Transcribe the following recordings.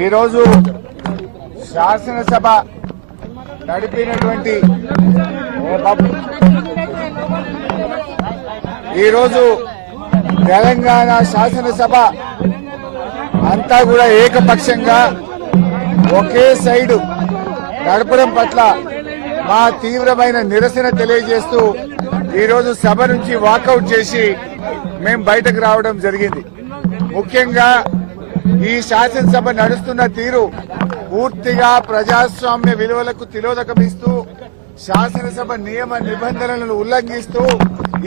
ఈరోజు శాసనసభ నడిపినటువంటి ఈరోజు తెలంగాణ శాసనసభ అంతా కూడా ఏకపక్షంగా ఒకే సైడు నడపడం పట్ల మా తీవ్రమైన నిరసన తెలియజేస్తూ ఈరోజు సభ నుంచి వాకౌట్ చేసి మేము బయటకు రావడం జరిగింది. ముఖ్యంగా ఈ శాసనసభ నడుస్తున్న తీరు పూర్తిగా ప్రజాస్వామ్య విలువలకు తిలోదకమిస్తూ శాసనసభ నియమ నిబంధనలను ఉల్లంఘిస్తూ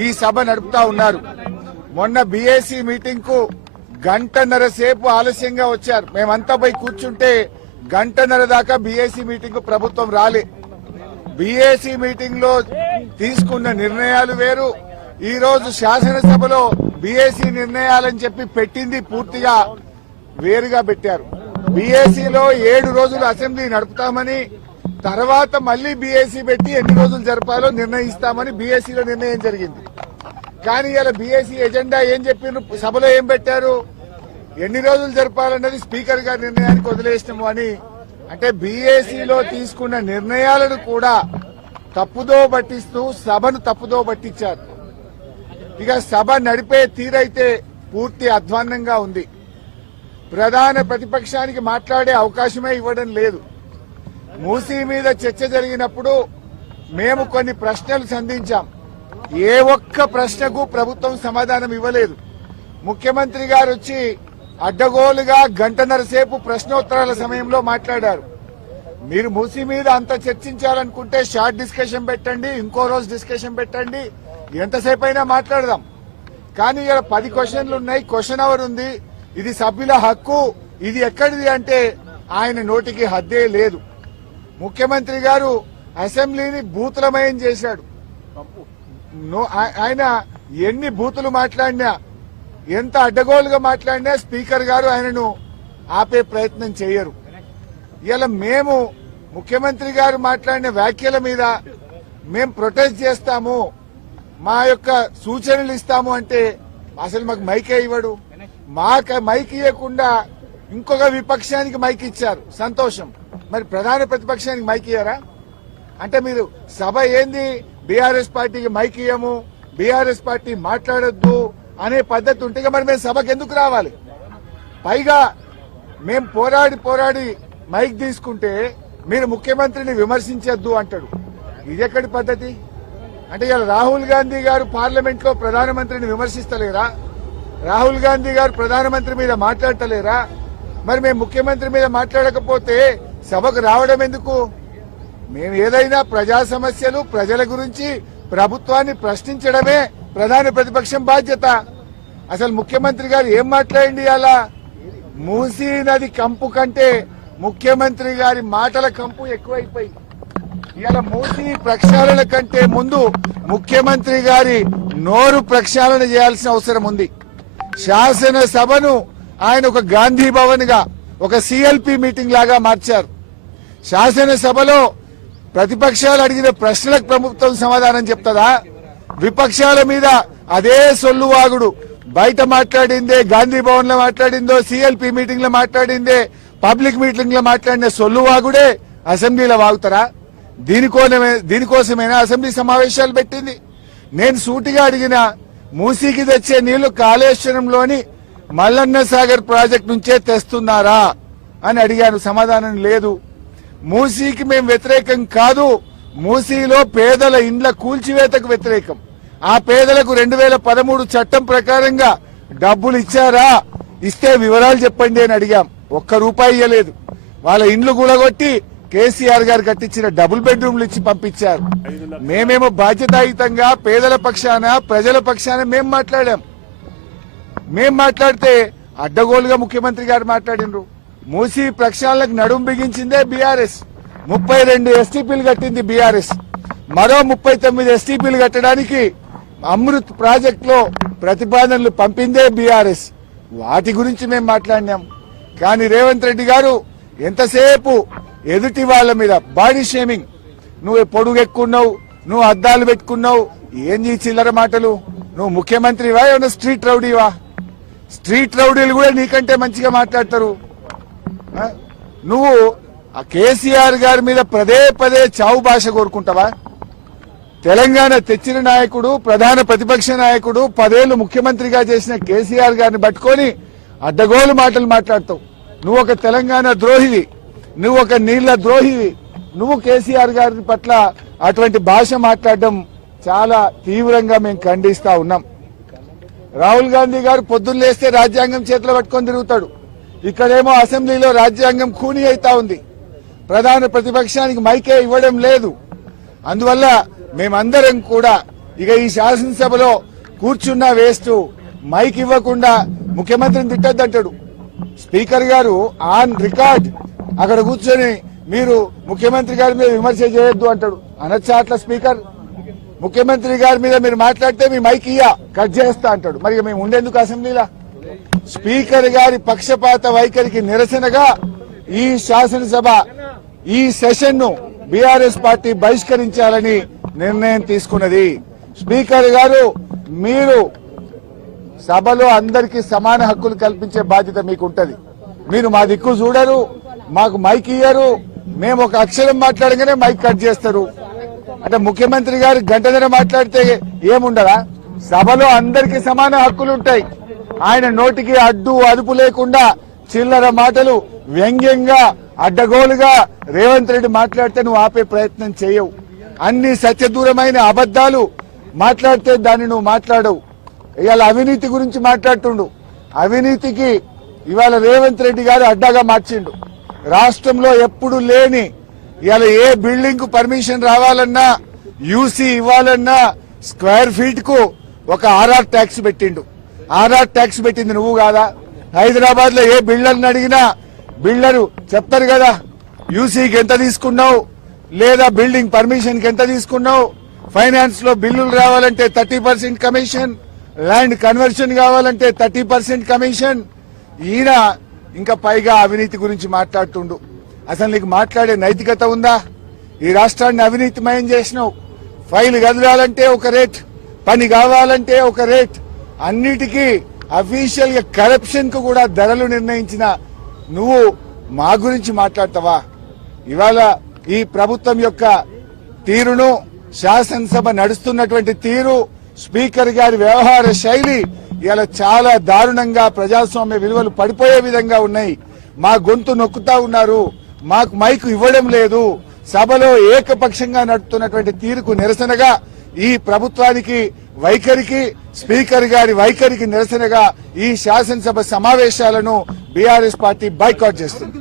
ఈ సభ నడుపుతా ఉన్నారు. మొన్న బీఏసీ మీటింగ్ కు గంటన్నర సేపు ఆలస్యంగా వచ్చారు. మేమంతా పోయి కూర్చుంటే గంటన్నర దాకా బీఏసీ మీటింగ్ కు ప్రభుత్వం రాలే. బీఏసీ మీటింగ్ లో తీసుకున్న నిర్ణయాలు వేరు, ఈ రోజు శాసనసభలో బీఏసీ నిర్ణయాలని చెప్పి పెట్టింది పూర్తిగా వేరుగా పెట్టారు. బీఏసీలో 7 రోజులు అసెంబ్లీ నడుపుతామని, తర్వాత మళ్లీ బీఏసీ పెట్టి ఎన్ని రోజులు జరపాలో నిర్ణయిస్తామని బీఏసీలో నిర్ణయం జరిగింది. కానీ ఇలా బీఏసీ ఎజెండా ఏం చెప్పారు, సభలో ఏం పెట్టారు, ఎన్ని రోజులు జరపాలన్నది స్పీకర్ గారి నిర్ణయానికి వదిలేసినాము అని. అంటే బీఏసీలో తీసుకున్న నిర్ణయాలను కూడా తప్పుదో పట్టిస్తూ సభను తప్పుదో పట్టించారు. ఇక సభ నడిపే తీరైతే పూర్తి అధ్వాన్నంగా ఉంది. ప్రధాన ప్రతిపక్షానికి మాట్లాడే అవకాశమే ఇవ్వడం లేదు. మూసీ మీద చర్చ జరిగినప్పుడు మేము కొన్ని ప్రశ్నలు సంధించాం. ఏ ఒక్క ప్రశ్నకు ప్రభుత్వం సమాధానం ఇవ్వలేదు. ముఖ్యమంత్రి గారు వచ్చి అడ్డగోలుగా గంటన్నర సేపు ప్రశ్నోత్తరాల సమయంలో మాట్లాడారు. మీరు మూసీ మీద అంత చర్చించాలనుకుంటే షార్ట్ డిస్కషన్ పెట్టండి, ఇంకో రోజు డిస్కషన్ పెట్టండి, ఎంతసేపు అయినా మాట్లాడదాం. కానీ ఇలా 10 క్వశ్చన్లు ఉన్నాయి, క్వశ్చన్ అవర్ ఉంది, ఇది సభ్యుల హక్కు, ఇది ఎక్కడిది అంటే ఆయన నోటికి హద్దే లేదు. ముఖ్యమంత్రి గారు అసెంబ్లీని బూతులమయం చేశాడు. ఆయన ఎన్ని బూతులు మాట్లాడినా, ఎంత అడ్డగోలుగా మాట్లాడినా స్పీకర్ గారు ఆయనను ఆపే ప్రయత్నం చేయరు. ఇలా మేము ముఖ్యమంత్రి గారు మాట్లాడిన వ్యాఖ్యల మీద మేము ప్రొటెస్ట్ చేస్తాము, మా యొక్క సూచనలు ఇస్తాము అంటే అసలు మాకు మైకే ఇవ్వడు. మాకు మైక్ ఇవ్వకుండా ఇంకొక విపక్షానికి మైక్ ఇచ్చారు, సంతోషం. మరి ప్రధాన ప్రతిపక్షానికి మైక్ ఇయ్యారా? అంటే మీరు సభ ఏంది, బీఆర్ఎస్ పార్టీకి మైక్ ఇయ్యము, బీఆర్ఎస్ పార్టీ మాట్లాడొద్దు అనే పద్ధతి ఉంటే మరి మేము సభకు ఎందుకు రావాలి? పైగా మేము పోరాడి మైక్ తీసుకుంటే మీరు ముఖ్యమంత్రిని విమర్శించొద్దు అంటాడు. ఇదెక్కడి పద్ధతి? అంటే ఇలా రాహుల్ గాంధీ గారు పార్లమెంట్ లో ప్రధానమంత్రిని విమర్శిస్తలేరా? రాహుల్ గాంధీ గారు ప్రధానమంత్రి మీద మాట్లాడతలేరా? మరి మేము ముఖ్యమంత్రి మీద మాట్లాడకపోతే సభకు రావడం ఎందుకు? మేము ఏదైనా ప్రజా సమస్యలు, ప్రజల గురించి ప్రభుత్వాన్ని ప్రశ్నించడమే ప్రధాన ప్రతిపక్షం బాధ్యత. అసలు ముఖ్యమంత్రి గారు ఏం మాట్లాడండి? అలా మూసీ నది కంపు కంటే ముఖ్యమంత్రి గారి మాటల కంపు ఎక్కువైపోయింది. ఇలా మూసీ ప్రక్షాళన కంటే ముందు ముఖ్యమంత్రి గారి నోరు ప్రక్షాళన చేయాల్సిన అవసరం ఉంది. శాసనసభను ఆయన ఒక గాంధీ భవన్ గా, ఒక సిఎల్పి మీటింగ్ లాగా మార్చారు. శాసనసభలో ప్రతిపక్షాలు అడిగిన ప్రశ్నలకు ప్రభుత్వం సమాధానం చెప్తుందా? విపక్షాల మీద అదే సొల్లువాగుడు, బయట మాట్లాడిందే, గాంధీ భవన్ లో మాట్లాడిందో, సిఎల్పి మీటింగ్ లో మాట్లాడిందే, పబ్లిక్ మీటింగ్ లో మాట్లాడిన సొల్లువాగుడే అసెంబ్లీలో వాగుతారా? దీనికోసమైనా అసెంబ్లీ సమావేశాలు పెట్టింది. నేను సూటిగా అడిగిన, మూసీకి తెచ్చే నీళ్లు కాళేశ్వరంలోని మల్లన్న సాగర్ ప్రాజెక్టు నుంచే తెస్తున్నారా అని అడిగాను. సమాధానం లేదు. మూసీకి మేము వ్యతిరేకం కాదు, మూసీలో పేదల ఇండ్ల కూల్చివేతకు వ్యతిరేకం. ఆ పేదలకు 2013 చట్టం ప్రకారంగా డబ్బులు ఇచ్చారా? ఇస్తే వివరాలు చెప్పండి అని అడిగాం. ₹1 ఇవ్వలేదు. వాళ్ళ ఇండ్లు కూలగొట్టి కేసీఆర్ గారు కట్టించిన డబుల్ బెడ్రూమ్లు ఇచ్చి పంపించారు. మేమేమో బాధ్యతాయుతంగా పేదల పక్షాన, ప్రజల పక్షాన మేము మాట్లాడాం. మేం మాట్లాడితే అడ్డగోలుగా ముఖ్యమంత్రి గారు మాట్లాడినరు. మూసీ ప్రక్షాళనకు నడుం బిగించిందే బీఆర్ఎస్. 32 ఎస్టీపీలు కట్టింది బీఆర్ఎస్. మరో 39 ఎస్టీపీలు కట్టడానికి అమృత్ ప్రాజెక్ట్ లో ప్రతిపాదనలు పంపిందే బీఆర్ఎస్. వాటి గురించి మేము మాట్లాడినాం. కానీ రేవంత్ రెడ్డి గారు ఎంతసేపు ఎదుటి వాళ్ళ మీద బాడీ షేమింగ్, నువ్వు పొడుగు ఎక్కున్నావు, నువ్వు అద్దాలు పెట్టుకున్నావు, ఏం చిల్లర మాటలు, నువ్వు ముఖ్యమంత్రివా ఏమన్నా స్ట్రీట్ రౌడీవా? స్ట్రీట్ రౌడీలు కూడా నీకంటే మంచిగా మాట్లాడతారు. నువ్వు ఆ కేసీఆర్ గారి మీద పదే పదే చావు భాష కోరుకుంటావా? తెలంగాణ తెచ్చిన నాయకుడు, ప్రధాన ప్రతిపక్ష నాయకుడు, 10 ఏళ్లు ముఖ్యమంత్రిగా చేసిన కేసీఆర్ గారిని పట్టుకొని అడ్డగోలు మాటలు మాట్లాడతావు. నువ్వు ఒక తెలంగాణ ద్రోహివి, నువ్వు ఒక నీళ్ల ద్రోహివి. నువ్వు కేసీఆర్ గారి పట్ల అటువంటి భాష మాట్లాడడం చాలా తీవ్రంగా మేము ఖండిస్తా ఉన్నాం. రాహుల్ గాంధీ గారు పొద్దున్న లేస్తే రాజ్యాంగం చేతిలో పట్టుకొని తిరుగుతాడు. ఇక్కడేమో అసెంబ్లీలో రాజ్యాంగం ఖూనీ అవుతా ఉంది. ప్రధాన ప్రతిపక్షానికి మైకే ఇవ్వడం లేదు. అందువల్ల మేమందరం కూడా ఇక ఈ శాసనసభలో కూర్చున్నా వేస్ట్, మైక్ ఇవ్వకుండా ముఖ్యమంత్రిని తిట్టద్దంటాడు. స్పీకర్ గారు ఆన్ రికార్డ్ అక్కడ కూర్చొని మీరు ముఖ్యమంత్రి గారి మీద విమర్శ చేయొద్దు అంటాడు. అనొచ్చా అట్లా? స్పీకర్ ముఖ్యమంత్రి గారి మీద మీరు మాట్లాడితే మీ మైక్ కట్ చేస్తా అంటాడు. మరి మేము ఉండేందుకు అసెంబ్లీలా? స్పీకర్ గారి పక్షపాత వైఖరికి నిరసనగా ఈ శాసనసభ ఈ సెషన్ ను బీఆర్ఎస్ పార్టీ బహిష్కరించాలని నిర్ణయం తీసుకున్నది. స్పీకర్ గారు, మీరు సభలో అందరికీ సమాన హక్కులు కల్పించే బాధ్యత మీకు ఉంటది. మీరు మా దిక్కు చూడరు, మాకు మైక్ ఇయ్యరు. మేము ఒక అక్షరం మాట్లాడగానే మైక్ కట్ చేస్తారు. అంటే ముఖ్యమంత్రి గారు గంటన్నర మాట్లాడితే ఏముండదా? సభలో అందరికీ సమాన హక్కులు ఉంటాయి. ఆయన నోటికి అడ్డు అదుపు లేకుండా చిల్లర మాటలు వ్యంగ్యంగా అడ్డగోలుగా రేవంత్ రెడ్డి మాట్లాడితే నువ్వు ఆపే ప్రయత్నం చేయవు. అన్ని సత్యదూరమైన అబద్దాలు మాట్లాడితే దాన్ని నువ్వు మాట్లాడవు. ఇవాళ అవినీతి గురించి మాట్లాడుతుండు. అవినీతికి ఇవాళ రేవంత్ రెడ్డి గారు అడ్డాగా మార్చిండు. రాష్ట్రంలో ఎప్పుడు లేని ఇవాళ ఏ బిల్డింగ్ కు పర్మిషన్ రావాలన్నా, యూసీ ఇవ్వాలన్నా స్క్వేర్ ఫీట్ కు ఒక ఆర్ఆర్ ట్యాక్స్ పెట్టిండు. ఆర్ఆర్ ట్యాక్స్ పెట్టింది నువ్వు కాదా? హైదరాబాద్ లో ఏ బిల్డర్ని అడిగినా బిల్డరు చెప్తారు కదా, యూసీకి ఎంత తీసుకున్నావు, లేదా బిల్డింగ్ పర్మిషన్ కి ఎంత తీసుకున్నావు, ఫైనాన్స్ లో బిల్లులు రావాలంటే 30% కమిషన్, ల్యాండ్ కన్వర్షన్ కావాలంటే 30% కమిషన్. ఈయన ఇంకా పైగా అవినీతి గురించి మాట్లాడుతుండు. అసలు నీకు మాట్లాడే నైతికత ఉందా? ఈ రాష్ట్రాన్ని అవినీతిమయం చేసినావు. ఫైల్ కదలాలంటే ఒక రేట్, పని కావాలంటే ఒక రేట్, అన్నిటికీ అఫీషియల్ గా కరప్షన్ కు కూడా ధరలు నిర్ణయించిన నువ్వు మా గురించి మాట్లాడతావా? ఇవాళ ఈ ప్రభుత్వం యొక్క తీరును, శాసనసభ నడుస్తున్నటువంటి తీరు, స్పీకర్ గారి వ్యవహార శైలి ఇలా చాలా దారుణంగా ప్రజాస్వామ్య విలువలు పడిపోయే విధంగా ఉన్నాయి. మా గొంతు నొక్కుతా ఉన్నారు, మాకు మైకు ఇవ్వడం లేదు. సభలో ఏకపక్షంగా నడుపుతున్నటువంటి తీరుకు నిరసనగా, ఈ ప్రభుత్వానికి వైఖరికి, స్పీకర్ గారి వైఖరికి నిరసనగా ఈ శాసనసభ సమావేశాలను బీఆర్ఎస్ పార్టీ బాయ్కాట్ చేస్తుంది.